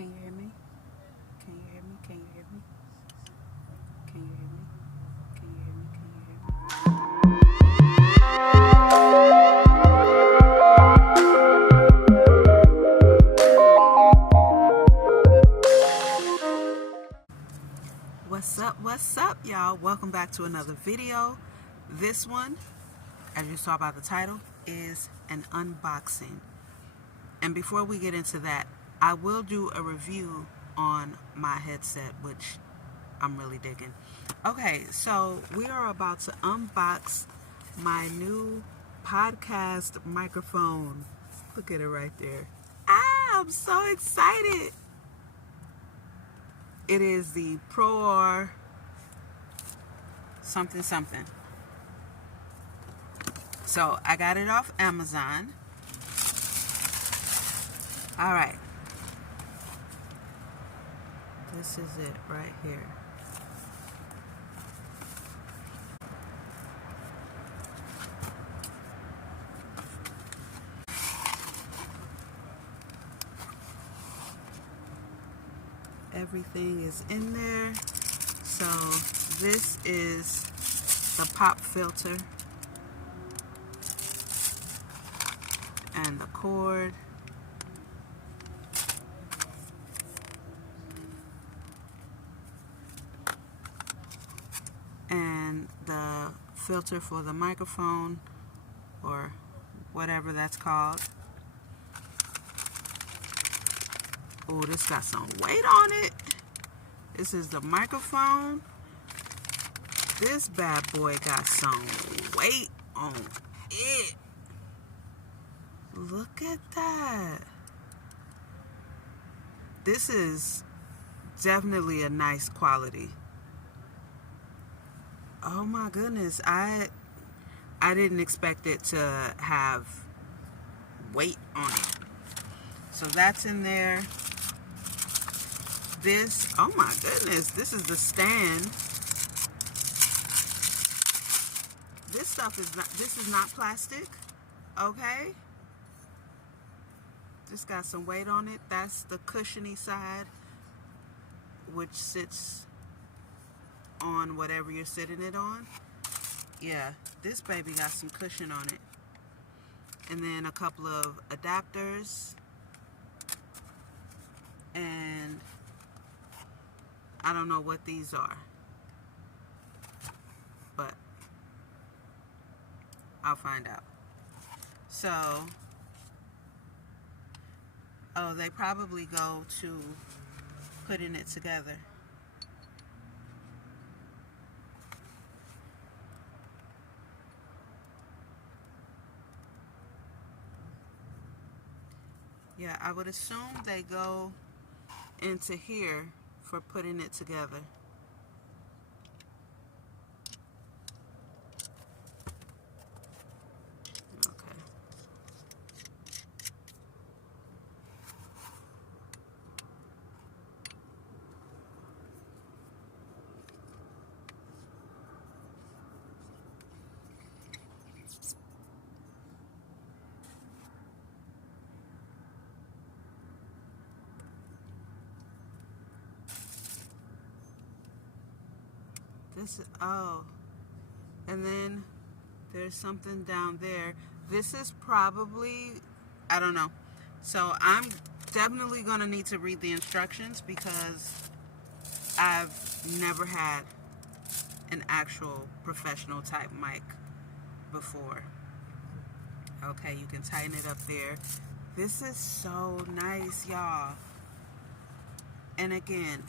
Can you hear me? Can you hear me? Can you hear me? Can you hear me? Can you hear me? Can you hear me? What's up, y'all? Welcome back to another video. This one, as you saw by the title, is an unboxing. And before we get into that, I will do a review on my headset, which I'm really digging. Okay, so we are about to unbox my new podcast microphone. Look at it right there. I'm so excited. It is the ProAr something. So I got it off Amazon. All right. This is it right here. Everything is in there. So this is the pop filter and the cord. And the filter for the microphone, or whatever that's called. Oh, this got some weight on it. This is the microphone. This bad boy got some weight on it. Look at that. This is definitely a nice quality. Oh my goodness, I didn't expect it to have weight on it. So that's in there. This, oh my goodness, this is the stand. This is not plastic, okay? Just got some weight on it. That's the cushiony side, which sits on whatever you're sitting it on. Yeah, this baby got some cushion on it. And then a couple of adapters. And I don't know what these are, but I'll find out. So, oh, they probably go to putting it together. Yeah, I would assume they go into here for putting it together. Okay. This, oh, and then there's something down there. This is probably, I don't know. So I'm definitely going to need to read the instructions because I've never had an actual professional type mic before. Okay, you can tighten it up there. This is so nice, y'all. And again,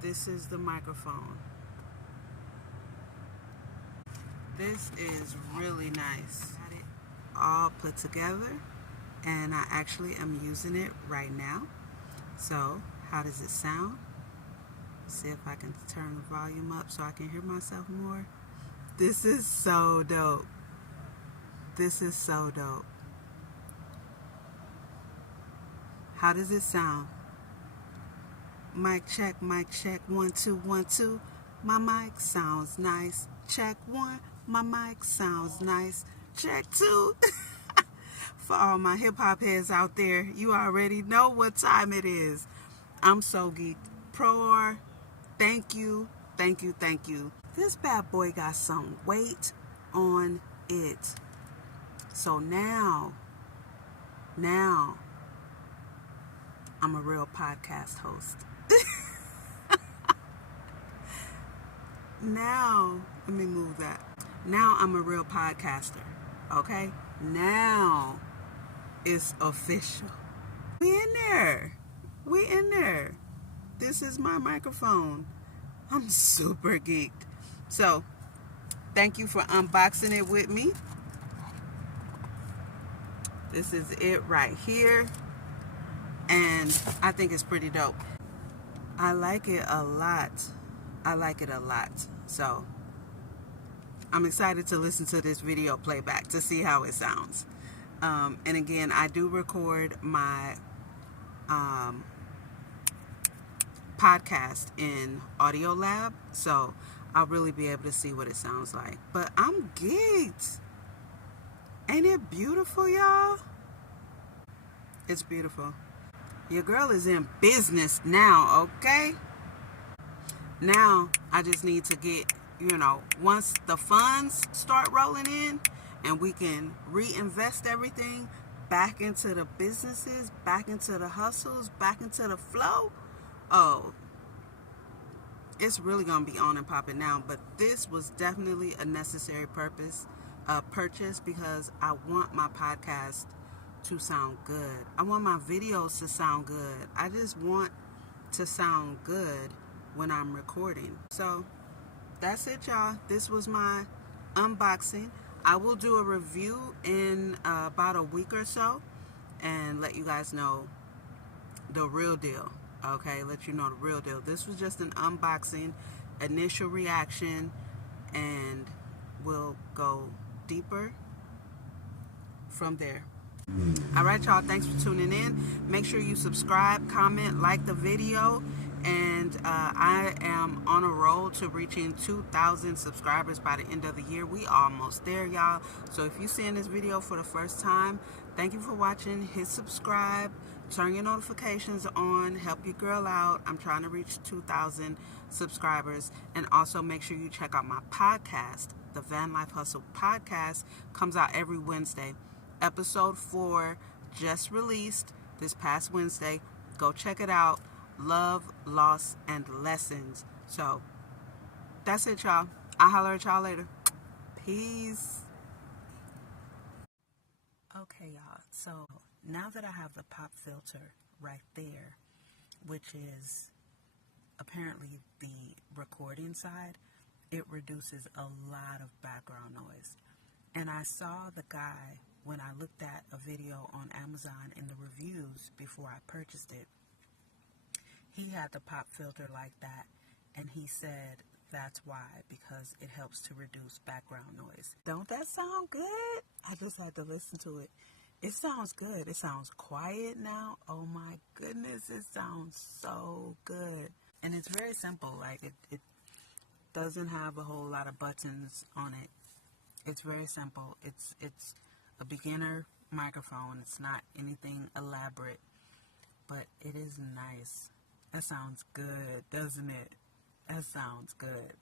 this is the microphone. This is really nice. Got it all put together, and I actually am using it right now. So, how does it sound? See if I can turn the volume up so I can hear myself more. This is so dope. This is so dope. How does it sound? Mic check, 1 2 1 2. My mic sounds nice. Check 1. My mic sounds nice. Check 2. For all my hip-hop heads out there, you already know what time it is. I'm so geeked. ProAr, thank you, thank you, thank you. This bad boy got some weight on it. So now, I'm a real podcast host. Now, let me move that. Now I'm a real podcaster, okay? Now it's official. We in there. We in there. This is my microphone. I'm super geeked. So, thank you for unboxing it with me. This is it right here. And I think it's pretty dope. I like it a lot. I like it a lot. So, I'm excited to listen to this video playback to see how it sounds. And again, I do record my podcast in Audio Lab, so I'll really be able to see what it sounds like. But I'm geeked. Ain't it beautiful, y'all? It's beautiful. Your girl is in business now, okay? Now, I just need to get, once the funds start rolling in and we can reinvest everything back into the businesses, back into the hustles, back into the flow. Oh, it's really going to be on and popping now. But this was definitely a necessary purchase because I want my podcast to sound good. I want my videos to sound good. I just want to sound good when I'm recording. So that's it, y'all. This was my unboxing. I will do a review in about a week or so and let you guys know the real deal. Okay, let you know the real deal. This was just an unboxing, initial reaction, and we'll go deeper from there. All right, y'all, thanks for tuning in. Make sure you subscribe, comment, like the video, and I am on a roll to reaching 2,000 subscribers by the end of the year. We almost there, y'all. So if you're seeing this video for the first time, thank you for watching. Hit subscribe, turn your notifications on, help your girl out. I'm trying to reach 2,000 subscribers. And also make sure you check out my podcast. The VanLife Hustle podcast comes out every Wednesday. Episode 4 just released this past Wednesday. Go check it out. Love, loss, and lessons. So that's it, y'all. I'll holler at y'all later. Peace. Okay, y'all. So now that I have the pop filter right there, which is apparently the recording side, it reduces a lot of background noise. And I saw the guy when I looked at a video on Amazon in the reviews before I purchased it. He had the pop filter like that, and he said that's why, because it helps to reduce background noise. Don't that sound good? I just had to listen to it. It sounds good. It sounds quiet now. Oh my goodness, it sounds so good. And it's very simple. Like it doesn't have a whole lot of buttons on it. It's very simple. It's a beginner microphone. It's not anything elaborate, but it is nice. That sounds good, doesn't it? That sounds good.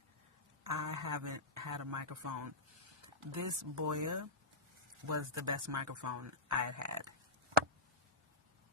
I haven't had a microphone. This Boya was the best microphone I had.